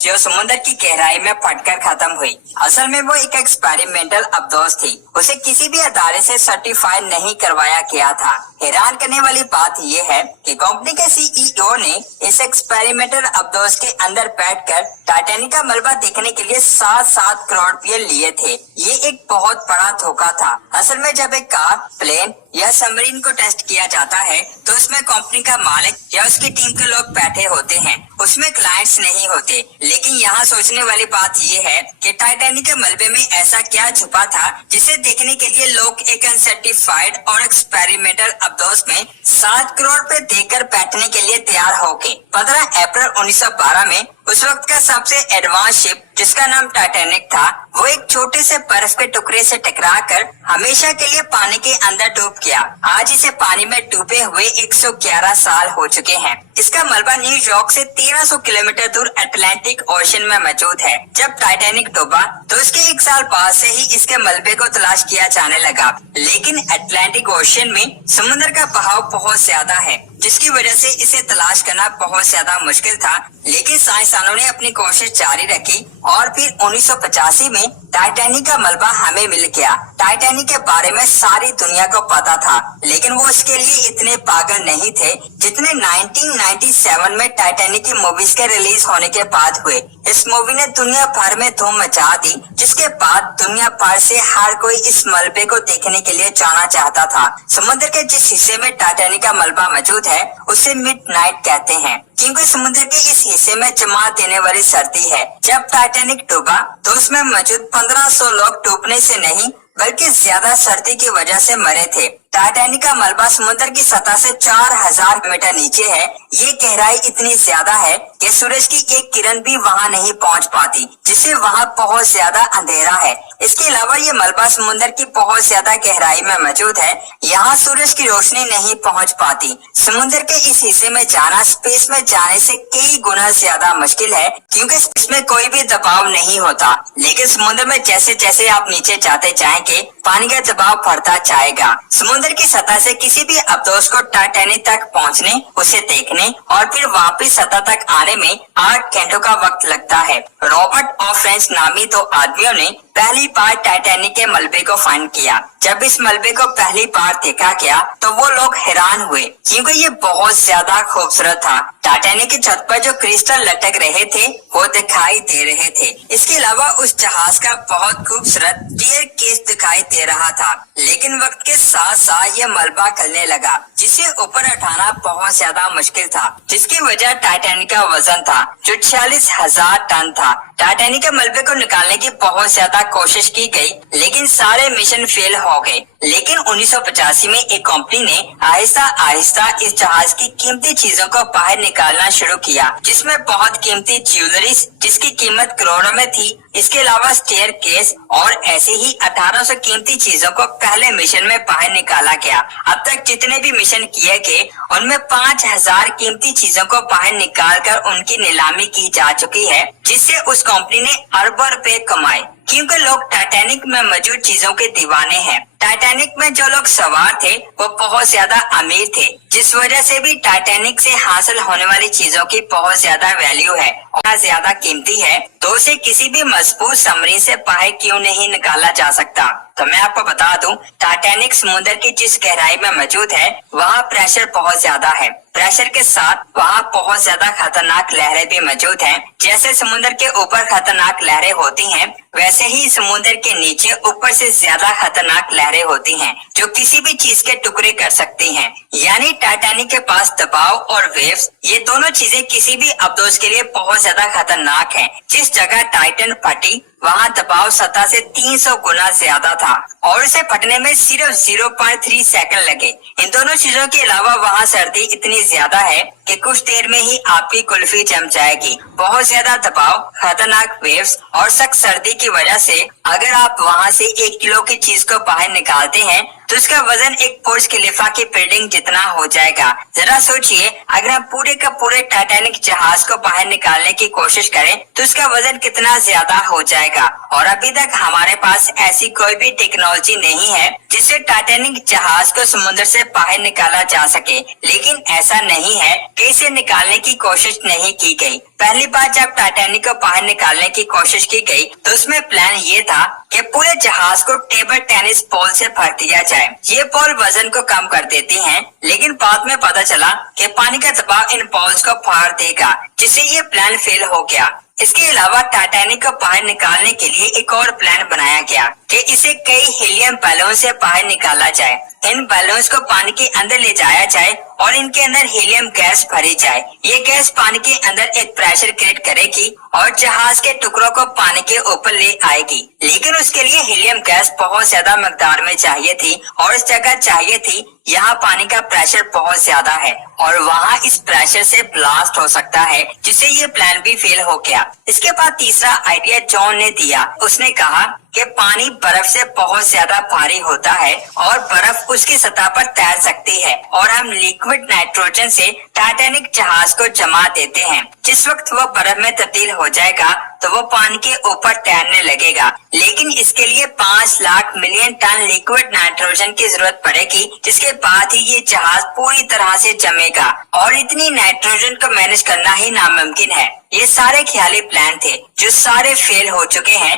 जो समुद्र की गहराई में फटकर खत्म हुई। असल में वो एक एक्सपेरिमेंटल अब्दोस थी, उसे किसी भी अदारे से सर्टिफाइड नहीं करवाया गया था। हैरान करने वाली बात यह है कि कंपनी के सीईओ ने इस एक्सपेरिमेंटल अब्दोस के अंदर बैठकर टाइटैनिक का मलबा देखने के लिए 7-7 करोड़ रुपए लिए थे। ये एक बहुत बड़ा धोखा था। असल में जब एक कार, प्लेन या सबमरीन को टेस्ट किया जाता है तो उसमें कंपनी का मालिक या उसकी टीम के लोग बैठे होते हैं, उसमें क्लाइंट्स नहीं होते। लेकिन यहाँ सोचने वाली बात ये है कि टाइटैनिक के मलबे में ऐसा क्या छुपा था जिसे देखने के लिए लोग एक अनसर्टिफाइड और एक्सपेरिमेंटल अब्दोस में 7 करोड़ रुपए देकर बैठने के लिए तैयार हो गए। 15 अप्रैल 1912 में उस वक्त का सबसे एडवांस शिप जिसका नाम टाइटैनिक था, वो एक छोटे से बर्फ के टुकड़े से टकराकर हमेशा के लिए पानी के अंदर डूब गया। आज इसे पानी में डूबे हुए 111 साल हो चुके हैं। इसका मलबा न्यूयॉर्क से 1300 किलोमीटर दूर अटलांटिक ओशन में मौजूद है। जब टाइटैनिक डूबा तो उसके 1 साल बाद से ही इसके मलबे को तलाश किया जाने लगा, लेकिन अटलांटिक ओशन में समुद्र का बहाव बहुत ज्यादा है, जिसकी वजह से इसे तलाश करना बहुत ज्यादा मुश्किल था। लेकिन साइंसदानों ने अपनी कोशिश जारी रखी और फिर 1985 में टाइटैनिक का मलबा हमें मिल गया। टाइटैनिक के बारे में सारी दुनिया को पता था, लेकिन वो इसके लिए इतने पागल नहीं थे जितने 1997 में टाइटैनिक की मूवीज के रिलीज होने के बाद हुए। इस मूवी ने दुनिया भर में धूम मचा दी, जिसके बाद दुनिया भर से हर कोई इस मलबे को देखने के लिए जाना चाहता था। समुद्र के जिस हिस्से में टाइटैनिक का मलबा मौजूद है उसे मिडनाइट कहते हैं, क्योंकि समुद्र के इस हिस्से में जमा देने वाली सर्दी है। जब टाइटैनिक डूबा तो उसमें मौजूद 1500 लोग डूबने से नहीं बल्कि ज्यादा सर्दी की वजह से मरे थे। टाइटैनिक का मलबा समुद्र की सतह से 4000 मीटर नीचे है। ये गहराई इतनी ज्यादा है कि सूरज की एक किरण भी वहाँ नहीं पहुँच पाती, जिससे वहाँ बहुत ज्यादा अंधेरा है। इसके अलावा ये मलबा समुद्र की बहुत ज्यादा गहराई में मौजूद है। यहाँ सूरज की रोशनी नहीं पहुँच पाती। समुद्र के इस हिस्से में जाना स्पेस में जाने से कई गुना ज्यादा मुश्किल है, क्योंकि इसमें कोई भी दबाव नहीं होता। लेकिन समुद्र में जैसे जैसे आप नीचे जाते जाएंगे, पानी का दबाव बढ़ता जाएगा। समुद्र की सतह से किसी भी अब्दोस को टाइटैनिक तक पहुंचने, उसे देखने और फिर वापस सतह तक आने में 8 घंटों का वक्त लगता है। रॉबर्ट और फ्रेंच नामी 2 आदमियों ने पहली बार टाइटैनिक के मलबे को फाइंड किया। जब इस मलबे को पहली बार देखा गया तो वो लोग हैरान हुए, क्योंकि ये बहुत ज्यादा खूबसूरत था। टाइटैनिक की छत पर जो क्रिस्टल लटक रहे थे वो दिखाई दे रहे थे। इसके अलावा उस जहाज का बहुत खूबसूरत टियर केस दिखाई दे रहा था। लेकिन वक्त के साथ साथ ये मलबा गलने लगा, जिसे ऊपर उठाना बहुत ज्यादा मुश्किल था, जिसकी वजह टाइटैनिक का वजन था जो 46,000 टन था। टाइटैनिक के मलबे को निकालने की बहुत ज्यादा कोशिश की गई, लेकिन सारे मिशन फेल हो गए। लेकिन 1985 में एक कंपनी ने आहिस्ता आहिस्ता इस जहाज की कीमती चीजों को बाहर निकालना शुरू किया, जिसमें बहुत कीमती ज्वेलरी जिसकी कीमत करोड़ों में थी, इसके अलावा स्टेयर केस और ऐसे ही 1800 कीमती चीजों को पहले मिशन में बाहर निकाला गया। अब तक जितने भी मिशन किए गए उनमें 5000 कीमती चीजों को बाहर निकालकर उनकी नीलामी की जा चुकी है, जिससे उस कंपनी ने अरबों रुपए कमाए, क्योंकि लोग टाइटैनिक में मौजूद चीजों के दीवाने हैं। टाइटैनिक में जो लोग सवार थे वो बहुत ज्यादा अमीर थे, जिस वजह से भी टाइटैनिक से हासिल होने वाली चीजों की बहुत ज्यादा वैल्यू है और ज्यादा कीमती है, तो उसे किसी भी मजबूत सबमरीन से बाहर क्यों नहीं निकाला जा सकता। तो मैं आपको बता दूं, टाइटैनिक समुद्र की जिस गहराई में मौजूद है वहाँ प्रेशर बहुत ज्यादा है। प्रेशर के साथ वहाँ बहुत ज्यादा खतरनाक लहरें भी मौजूद हैं। जैसे समुद्र के ऊपर खतरनाक लहरें होती हैं, वैसे ही समुद्र के नीचे ऊपर से ज्यादा खतरनाक लहरें होती हैं, जो किसी भी चीज के टुकड़े कर सकती हैं। यानी टाइटैनिक के पास दबाव और वेव्स, ये दोनों चीजें किसी भी अब्दोस के लिए बहुत ज्यादा खतरनाक हैं। जिस जगह टाइटन फटी वहाँ दबाव सतह से 300 गुना ज्यादा था और इसे फटने में सिर्फ 0.3 सेकंड लगे। इन दोनों चीजों के अलावा वहाँ सर्दी इतनी ज्यादा है कि कुछ देर में ही आपकी कुल्फी जम जाएगी। बहुत ज्यादा दबाव, खतरनाक वेव्स और सख्त सर्दी की वजह से अगर आप वहाँ से 1 किलो की चीज को बाहर निकालते हैं तो उसका वजन एक बुर्ज खलीफा की बिल्डिंग जितना हो जाएगा। जरा सोचिए, अगर हम पूरे का पूरे टाइटैनिक जहाज को बाहर निकालने की कोशिश करें तो उसका वजन कितना ज्यादा हो जाएगा। और अभी तक हमारे पास ऐसी कोई भी टेक्नोलॉजी नहीं है जिससे टाइटैनिक जहाज को समुद्र से बाहर निकाला जा सके। लेकिन ऐसा नहीं है कि इसे निकालने की कोशिश नहीं की गई। पहली बार जब टाइटैनिक को बाहर निकालने की कोशिश की गई तो उसमें प्लान ये था कि पूरे जहाज को टेबल टेनिस बॉल से भर दिया जाए। ये बॉल वजन को कम कर देती हैं, लेकिन बाद में पता चला कि पानी का दबाव इन बॉल्स को फाड़ देगा, जिससे ये प्लान फेल हो गया। इसके अलावा टाइटैनिक को बाहर निकालने के लिए एक और प्लान बनाया गया कि इसे कई हीलियम बैलून से बाहर निकाला जाए। इन बैलून्स को पानी के अंदर ले जाया जाए और इनके अंदर हीलियम गैस भरी जाए। ये गैस पानी के अंदर एक प्रेशर क्रिएट करेगी और जहाज के टुकड़ों को पानी के ऊपर ले आएगी। लेकिन उसके लिए हीलियम गैस बहुत ज्यादा मकदार में चाहिए थी और इस जगह चाहिए थी यहाँ पानी का प्रेशर बहुत ज्यादा है और वहाँ इस प्रेशर से ब्लास्ट हो सकता है, जिससे ये प्लान भी फेल हो गया। इसके बाद तीसरा आइडिया जॉन ने दिया। उसने कहा कि पानी बर्फ से बहुत ज्यादा भारी होता है और बर्फ उसकी सतह पर तैर सकती है और हम लिक्विड नाइट्रोजन से टाइटैनिक जहाज को जमा देते हैं। जिस वक्त वो बर्फ में तब्दील हो जाएगा तो वो पानी के ऊपर तैरने लगेगा, लेकिन इसके लिए 5 lakh million ton liquid nitrogen की जरूरत पड़ेगी, जिसके बाद ही ये जहाज पूरी तरह से जमेगा और इतनी नाइट्रोजन को मैनेज करना ही नामुमकिन है। ये सारे ख्याली प्लान थे जो सारे फेल हो चुके हैं